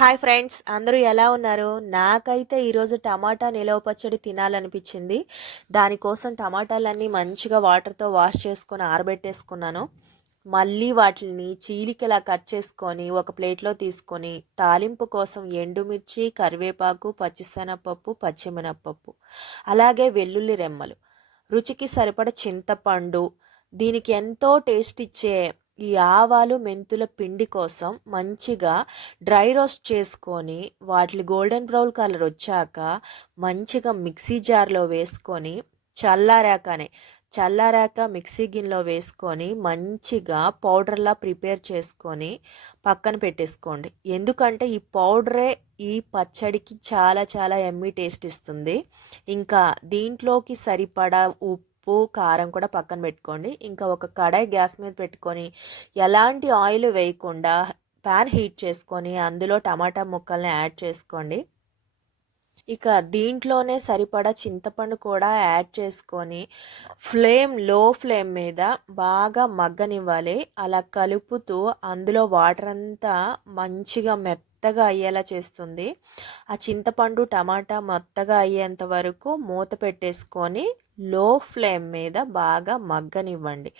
Hi friends, అందరూ ఎలా ఉన్నారు? నాకైతే ఈరోజు టమాటా నిలవ పచ్చడి తినాలనిపించింది. దానికోసం టమాటాలన్నీ మంచిగా వాటర్తో వాష్ చేసుకొని ఆరబెట్టేసుకున్నాను. మళ్ళీ వాటిని చీలికలా కట్ చేసుకొని ఒక ప్లేట్లో తీసుకొని తాలింపు కోసం ఎండుమిర్చి, కరివేపాకు, పచ్చిశనగపప్పు, పచ్చిమినపప్పు, అలాగే వెల్లుల్లి రెమ్మలు, రుచికి సరిపడ చింతపండు, దీనికి ఎంతో టేస్ట్ ఇచ్చే ఈ ఆవాలు మెంతుల పిండి కోసం మంచిగా డ్రై రోస్ట్ చేసుకొని వాటిని గోల్డెన్ బ్రౌన్ కలర్ వచ్చాక మంచిగా మిక్సీ జార్లో వేసుకొని చల్లారాక మిక్సీ గిన్నెలో వేసుకొని మంచిగా పౌడర్లా ప్రిపేర్ చేసుకొని పక్కన పెట్టేసుకోండి. ఎందుకంటే ఈ పౌడరే ఈ పచ్చడికి చాలా చాలా ఎమ్మీ టేస్ట్ ఇస్తుంది. ఇంకా దీంట్లోకి సరిపడా ఉప్పు, కారం కూడా పక్కన పెట్టుకోండి. ఇంకా ఒక కడాయి గ్యాస్ మీద పెట్టుకొని ఎలాంటి ఆయిల్ వేయకుండా ప్యాన్ హీట్ చేసుకొని అందులో టమాటా ముక్కల్ని యాడ్ చేసుకోండి. ఇక దీంట్లోనే సరిపడా చింతపండు కూడా యాడ్ చేసుకొని లో ఫ్లేమ్ మీద బాగా మగ్గనివ్వాలి. అలా కలుపుతూ అందులో వాటర్ అంతా మంచిగా మెత్తగా అయ్యేలా చేస్తుంది. ఆ చింతపండు టమాటా మెత్తగా అయ్యేంత వరకు మూత పెట్టేసుకొని లో ఫ్లేమ్ మీద బాగా మగ్గనివ్వండి.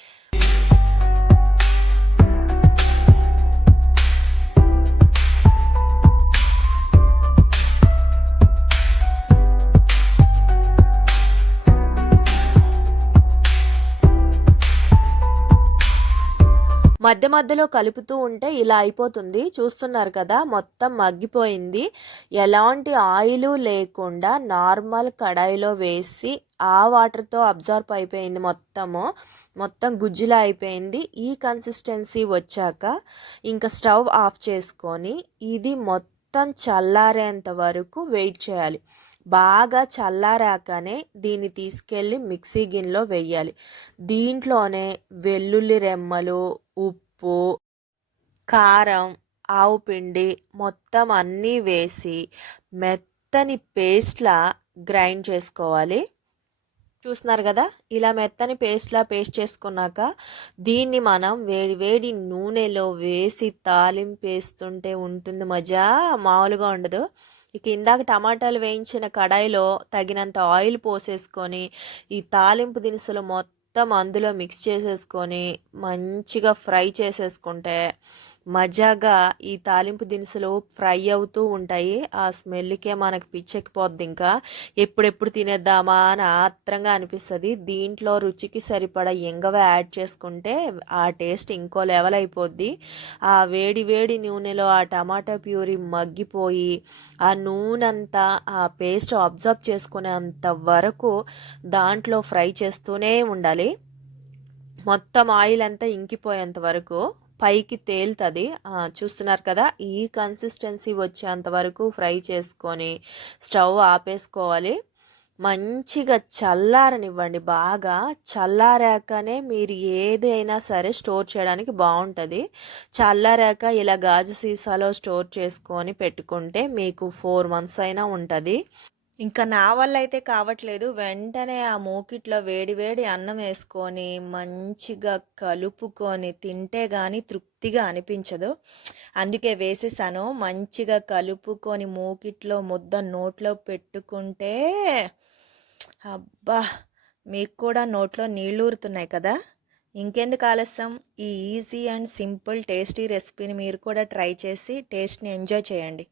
మధ్య మధ్యలో కలుపుతూ ఉంటే ఇలా అయిపోతుంది. చూస్తున్నారు కదా, మొత్తం మగ్గిపోయింది. ఎలాంటి ఆయిలు లేకుండా నార్మల్ కడాయిలో వేసి ఆ వాటర్తో అబ్జర్వ్ అయిపోయింది. మొత్తం గుజ్జులా అయిపోయింది. ఈ కన్సిస్టెన్సీ వచ్చాక ఇంకా స్టవ్ ఆఫ్ చేసుకొని ఇది మొత్తం చల్లారేంత వరకు వెయిట్ చేయాలి. బాగా చల్లారాకనే దీన్ని తీసుకెళ్ళి మిక్సీ గిన్నెలో వేయాలి. దీంట్లోనే వెల్లుల్లి రెమ్మలు, ఉప్పు, కారం, ఆవు పిండి మొత్తం అన్నీ వేసి మెత్తని పేస్ట్లా గ్రైండ్ చేసుకోవాలి. చూస్తున్నారు కదా, ఇలా మెత్తని పేస్ట్ చేసుకున్నాక దీన్ని మనం వేడి నూనెలో వేసి తాలింపు వేస్తుంటే ఉంటుంది మజా, మామూలుగా ఉండదు. ఇక ఇందాక టమాటాలు వేయించిన కడాయిలో తగినంత ఆయిల్ పోసేసుకొని ఈ తాలింపు దినుసులు మొత్తం అందులో మిక్స్ చేసేసుకొని మంచిగా ఫ్రై చేసేసుకుంటే మజాగా ఈ తాలింపు దినుసులు ఫ్రై అవుతూ ఉంటాయి. ఆ స్మెల్కే మనకు పిచ్చెక్కిపోద్ది. ఇంకా ఎప్పుడెప్పుడు తినేద్దామా అని ఆత్రంగా అనిపిస్తుంది. దీంట్లో రుచికి సరిపడా ఇంగవ యాడ్ చేసుకుంటే ఆ టేస్ట్ ఇంకో లెవెల్ అయిపోద్ది. ఆ వేడి నూనెలో ఆ టమాటా ప్యూరీ మగ్గిపోయి ఆ నూనెంతా ఆ పేస్ట్ అబ్జర్వ్ చేసుకునేంత వరకు దాంట్లో ఫ్రై చేస్తూనే ఉండాలి. మొత్తం ఆయిల్ అంతా ఇంకిపోయేంత వరకు పైకి తేలుతుంది. చూస్తున్నారు కదా, ఈ కన్సిస్టెన్సీ వచ్చేంత వరకు ఫ్రై చేసుకొని స్టవ్ ఆపేసుకోవాలి. మంచిగా చల్లారనివ్వండి. బాగా చల్లారాకనే మీరు ఏదైనా సరే స్టోర్ చేయడానికి బాగుంటుంది. చల్లారాక ఇలా గాజు సీసాలో స్టోర్ చేసుకొని పెట్టుకుంటే మీకు 4 months అయినా ఉంటుంది. ఇంకా నా వల్ల అయితే కావట్లేదు. వెంటనే ఆ మూకిట్లో వేడి అన్నం వేసుకొని మంచిగా కలుపుకొని తింటే కానీ తృప్తిగా అనిపించదు. అందుకే వేసేసాను. మంచిగా కలుపుకొని మూకిట్లో ముద్ద నోట్లో పెట్టుకుంటే అబ్బా, మీకు కూడా నోట్లో నీళ్ళు ఊరుతున్నాయి కదా. ఇంకెందుకు ఆలస్యం, ఈ ఈజీ అండ్ సింపుల్ టేస్టీ రెసిపీని మీరు కూడా ట్రై చేసి టేస్ట్ని ఎంజాయ్ చేయండి.